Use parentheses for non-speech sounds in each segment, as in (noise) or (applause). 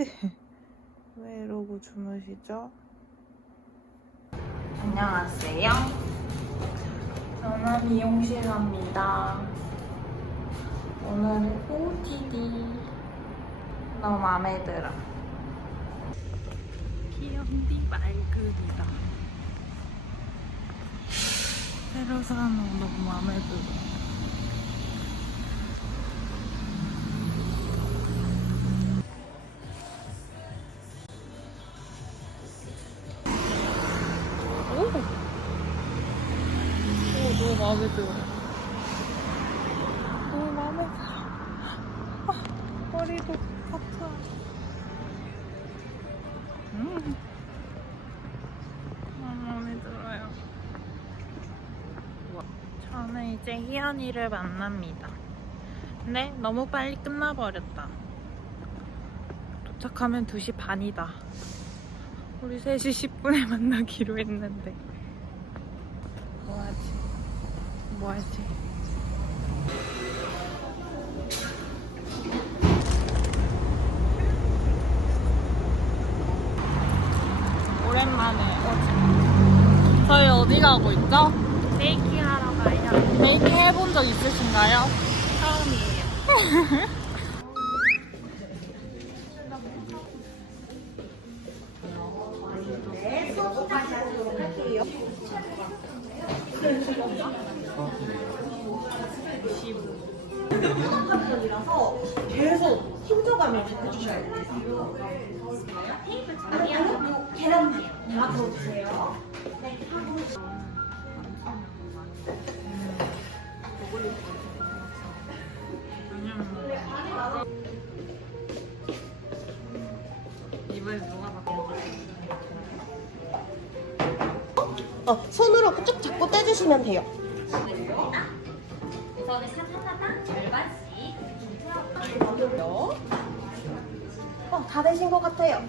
왜 이러고 주무시죠? 안녕하세요. 저는 미용실 갑니다. 오늘은 OOTD. 너무 마음에 들어. 귀염디 말그리다. 새로 사는 옷 너무 마음에 들어. 머리도 아파. 음. 너무 마음에 들어요. 저는 이제 희연이를 만납니다. 근데 너무 빨리 끝나버렸다. 도착하면 2시 반이다. 우리 3시 10분에 만나기로 했는데. 뭐 하지? 뭐 하지? 어디 가고 있죠? 메이킹 하러 가요. 메이킹 해본 적 있으신가요? 처음이에요. (laughs) 어, 손으로 쭉 잡고 떼주시면 돼요. 어, 다 되신 것 같아요.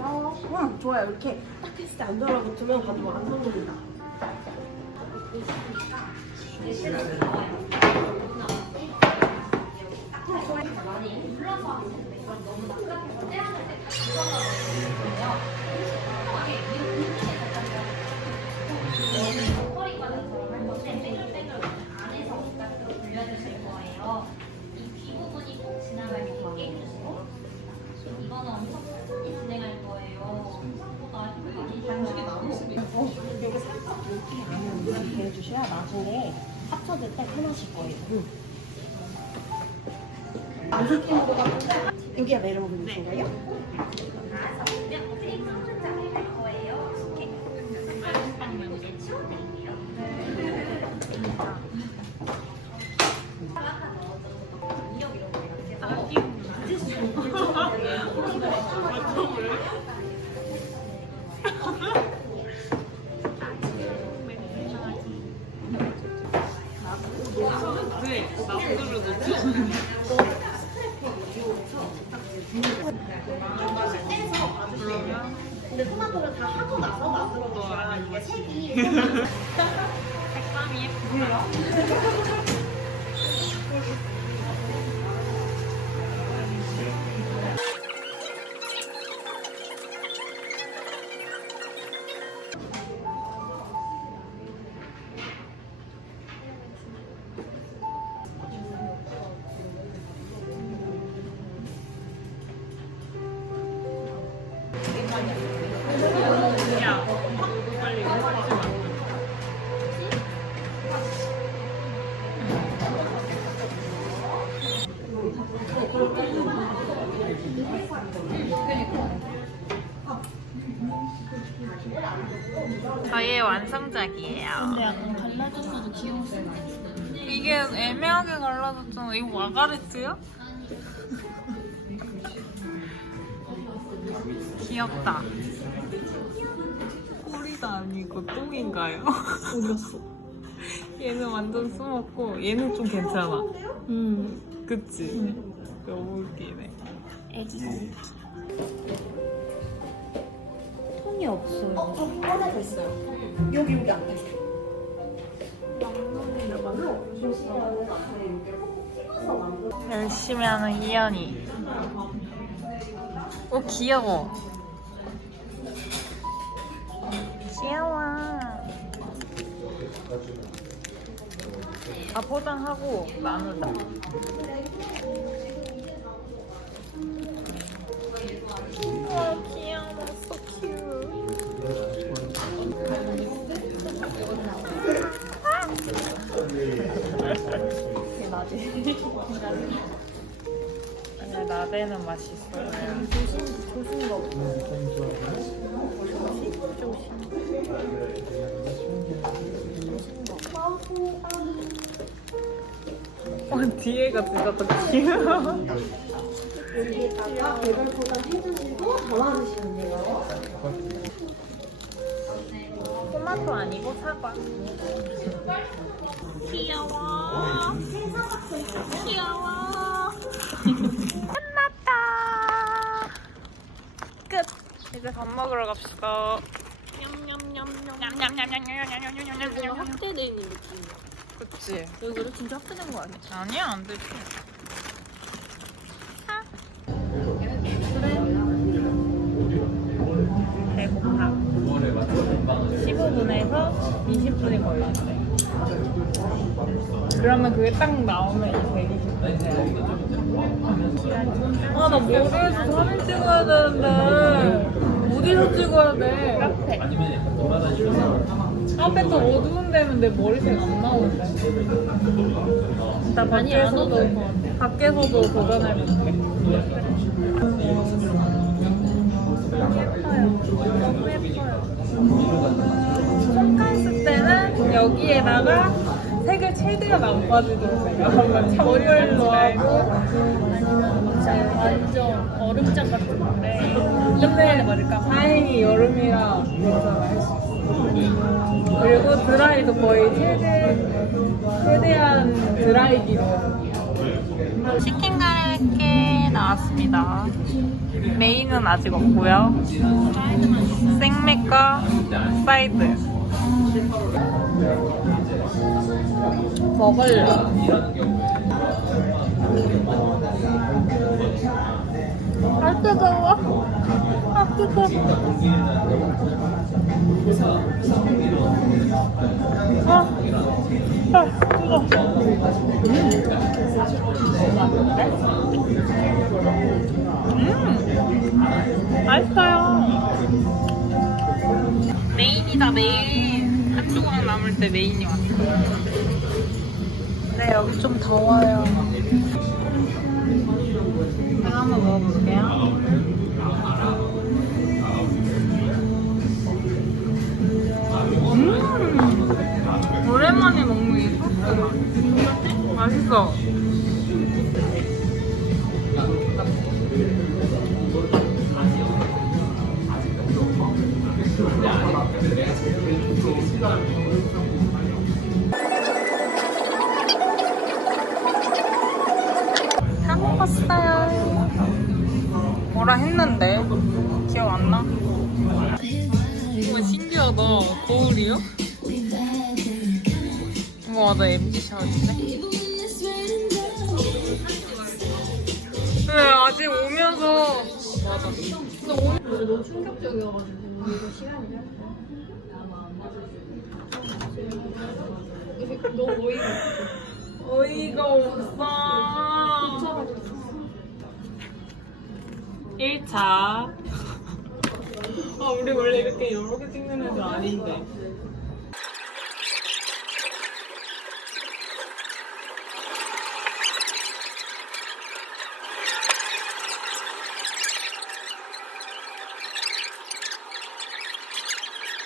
어, 응, 좋아요. 이렇게 때안 달라붙으면 가지고 안 해주시고 이거는 엄청 천천히 진행할 거예요. 생각보다 힘이 단축이 나올 수도 있고 여기 살짝 이렇게 안에 이렇게 해주셔야 나중에 합쳐질 때 편하실 거예요. 응. 안솔팀으로 갔는데 여기가 매력 부분이신가요? 근데 토마토를 다 하고 나서 만들어 놓으셔야. 이게 색이. (laughs) 색감이 예쁘다. 야, 근데 약간 갈라졌어도 귀여웠어. 이게 애매하게 갈라졌잖아. 이거 와가레트야? (laughs) 귀엽다. 꼬리도 아니고 똥인가요? 올렸어. (laughs) 얘는 완전 숨었고 얘는 좀 괜찮아. 음. 그치? 너무 웃기네. 애기. 뚜껑이 없어요. 어, 그럼 하나 더 있어요. 여기 여기 앞에. 열심히 하는 이현이. 오 귀여워. 귀여워. 아 포장하고 나누다. 아니 나대는 맛있어요. 어, 뒤에가 진짜 더 귀여워. 여기에다가 배달 포장 해주시고 담아주시면 돼요. 토마토 아니고 사과. 귀여워. 귀여워. 끝났다. 끝. 이제 밥 먹으러 갑시다. 냠냠냠냠냠냠냠냠냠냠냠냠냠냠. 확대돼 있는 느낌. 그치. 여기로 진짜 확대된 거 아니야? 아니야 안 되지. 배고파. 15분에서 20분이 걸린대. 그러면 그게 딱 나오면 이 120분. 아, 나 머리에서 사진 찍어야 되는데. 어디서 찍어야 돼? 카페. 카페 또 어두운 데면 내 머리색 안 나오는데. 나 많이 안 밖에서도, 어두울 것 같아. 밖에서도 도전해 볼게. 너무 예뻐요. 손가 있을 때는 여기에다가 최대한 안 빠지도록 내가 한번 머리걸로 하고. 진짜 완전 얼음장 같은데. 근데 말일까. 다행히 여름이라 괜찮아 할수 있어 그리고 드라이도 거의 최대 최대한 드라이기로. 치킨 가르게 나왔습니다. 메인은 아직 없고요. 생맥과 사이드 먹을래? 아 뜨거워. 아 뜨거워. 아, 아 뜨거워. 음 맛있어요. 메인이다 메인 한 조각 남을 때 메인이 왔어. 네 여기 좀 더워요 기억 안 나? 우와 신기하다. 거울이요? 우와 나 MG 샷인데? 네 아직 오면서 맞아. 너무 충격적이어가지고 이거 시간이 너무 어이가 어이가 없어. 1차. (laughs) 아, 우리 원래 이렇게 여러 개 찍는 애들 아닌데.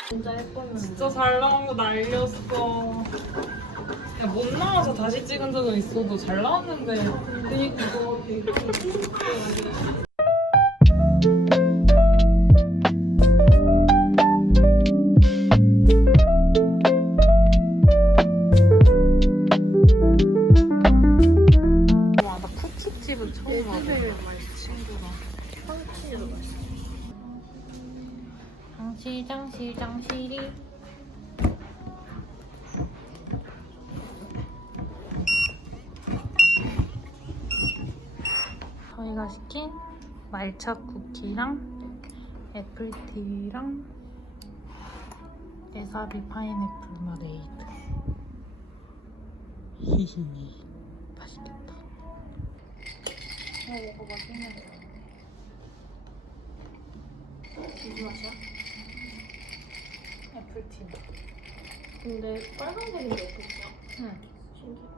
진짜 예쁘면 진짜 잘 나온 거 날렸어. 야, 못 나와서 다시 찍은 적은 있어도 잘 나왔는데. 그니까. 처음 와봐. 친구랑. 황치도 맛있어. 당시 장실 장실이 저희가 시킨 말차 쿠키랑 애플티랑 에사비 파인애플 마레이드 (laughs) 히히 맛있겠다 이거 먹어봐 신기하다 무슨 맛이야? 애플티 근데 빨간색인데 어떡이야? 응 신기해.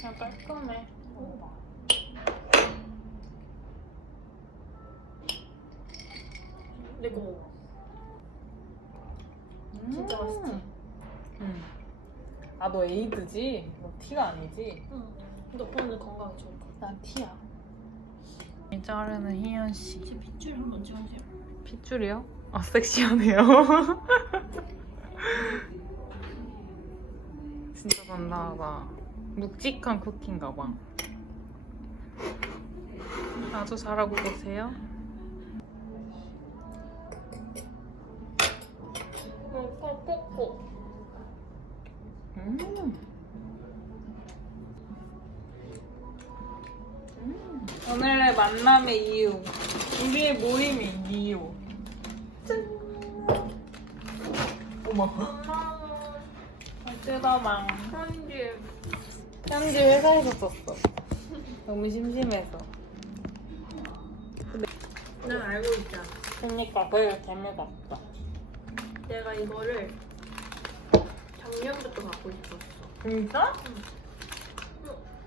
그냥 깔끔해 먹어봐 내거 먹어. 진짜 음. 맛있지? 응. 아, 너 에이드지? 너 티가 아니지? 응. 너 오늘 건강에 좋을 것 같아. 난 티야. 이 자르는 희연 씨. 제 빗줄 한번 찍어주세요. 핏줄이요? 아, 섹시하네요. (laughs) 진짜 단단하다. 묵직한 쿠키인가 봐. 아주 잘하고 계세요. 응, 꼬꼬꼬. 음. 음. 만남의 이유. 우리의 모임의 이유. 짠. 어머. 뜯어망. 편지. 편지 회사에서 썼어. 너무 심심해서. 난 알고 있잖아. 그니까 그게 재미가 없어. 내가 이거를 작년부터 갖고 있었어. 진짜?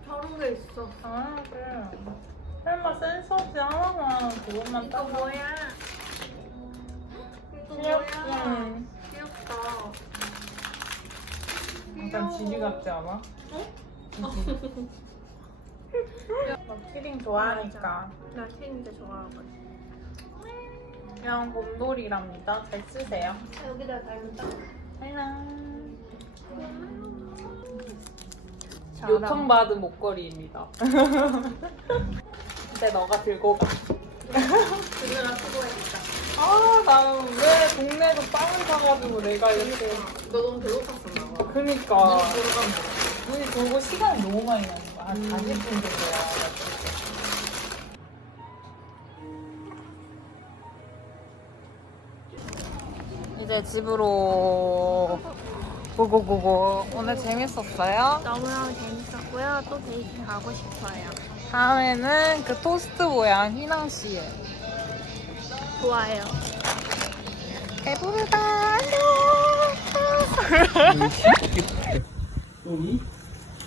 저런 게 있어. 아 그래. 설마 센서지 하나만 그것만 이거 따고 뭐야? 이거 귀엽다. 뭐야? 귀엽다. 약간 지리 같지 않아? 지리. 나 키링 좋아하니까. 나 캔인데 좋아하거든. 그냥 곰돌이랍니다. 잘 쓰세요. 여기다 달면 딱. 안녕. 요청받은 목걸이입니다. (laughs) 근데 너가 들고 가. 그느라 수고했다. 아, 나는 왜 동네에서 빵을 사가지고 내가 이렇게. 너 너무 배고팠었나 봐. 그니까. 눈이 돌고 시간이 너무 많이 나는 거야. 한 40분 정도야. 이제 집으로 고고고고 오늘 재밌었어요? 너무너무 재밌었고요. 또 데이트 가고 싶어요. 다음에는 그 토스트 모양 희낭 씨의 좋아요. 배부르다 안녕 똥이?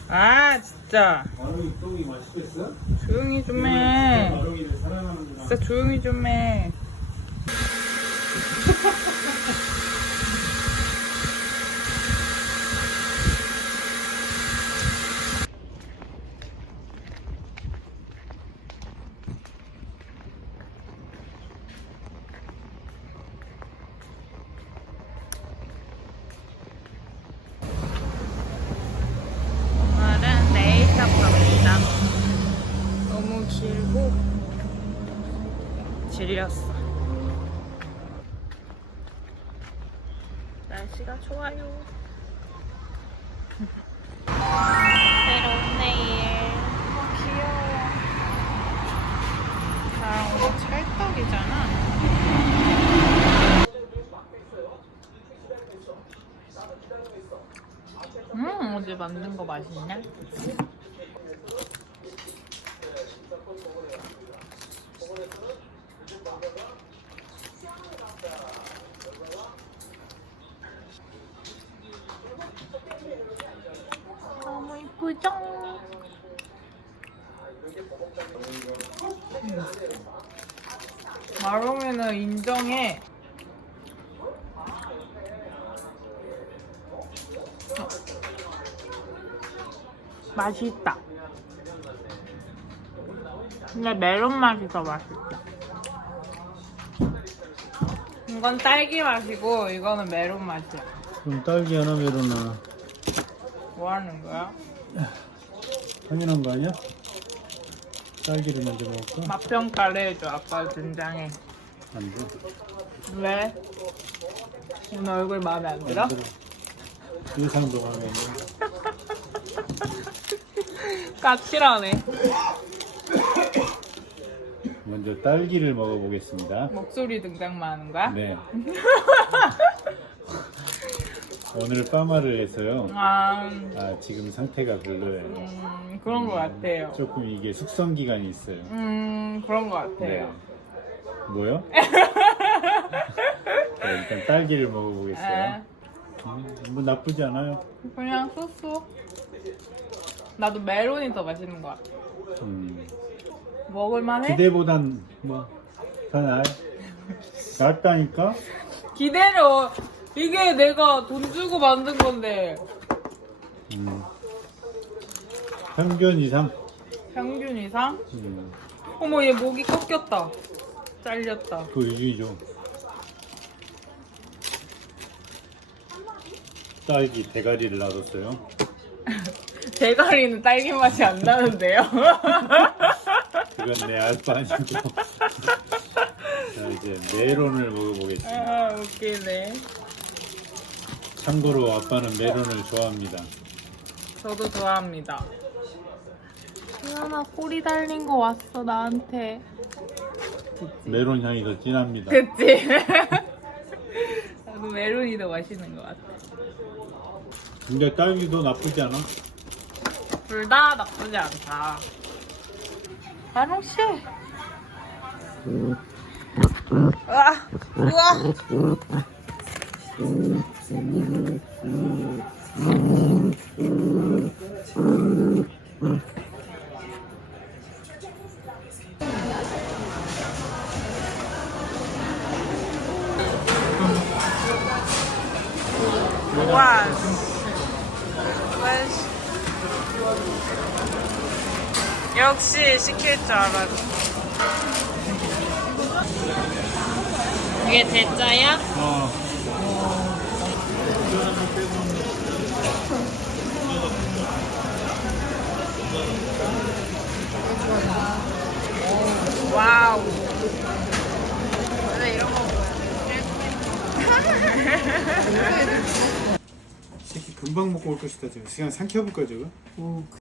아 진짜 마롱이 똥이 맛있겠어? 조용히 좀 해 마롱이를 사랑하는구나. 진짜 조용히 좀 해 (laughs) 오늘은 네일샵 갑니다. 너무 길고 질렸어. 날씨가 좋아요. 새로운 네일. 어, 귀여워. 나랑 오늘 찰떡이잖아. 음, 어제 만든 거 맛있냐? 너무 이쁘죠? 마롱이는 인정해. 맛있다. 근데 메론 맛이 더 맛있다. 이건 딸기 맛이고 이거는 메론 맛이야. 그럼 딸기 하나 메론 하나. 뭐 하는 거야? 당연한 거 아니야? 딸기를 먼저 먹을까? 맛평가를 해줘 아빠 등장해. 안 돼. 왜? 오늘 얼굴 마음에 안 들어? 안 들어. 의상도 마음에 안 들어. (laughs) 까칠하네. 먼저 딸기를 먹어보겠습니다. 목소리 등장만 하는 거야? 네. (laughs) 오늘 빠마를 해서요. 아, 아, 지금 상태가 별로예요. 음, 그런 거 같아요. 조금 이게 숙성 기간이 있어요. 음, 그런 거 네. 같아요. 뭐요? 자, (laughs) 일단 딸기를 먹어보겠어요. 에, 음, 뭐 나쁘지 않아요. 그냥 쏘쏘. 나도 메론이 더 맛있는 거 같아. 음, 먹을만해? 기대보단 뭐더 나아요. (laughs) 낫다니까? 기대로 이게 내가 돈 주고 만든 건데 음. 평균 이상. 평균 이상? 음, 어머 얘 목이 꺾였다. 잘렸다. 그 유주이죠. 딸기 대가리를 놔뒀어요. (laughs) 대가리는 딸기 맛이 안 나는데요. (laughs) 그건 내 알바 아니고. 자, 이제 메론을 먹어보겠습니다. 아 웃기네. 참고로 아빠는 메론을 좋아합니다. 저도 좋아합니다. 수연아 꼬리 달린 거 왔어 나한테. 메론 향이 더 진합니다. 그치? (laughs) 나도 메론이 더 맛있는 것 같아. 근데 딸기도 나쁘지 않아. 둘 다 나쁘지 않다. 아롱 씨. 우와, 우와. 우와. 역시 시킬 줄 알았어. 이게 대짜야? 어. 와우. 근데 이런 거 새끼 (laughs) 금방 먹고 올 것이다. 지금 시간 삼켜볼까 지금?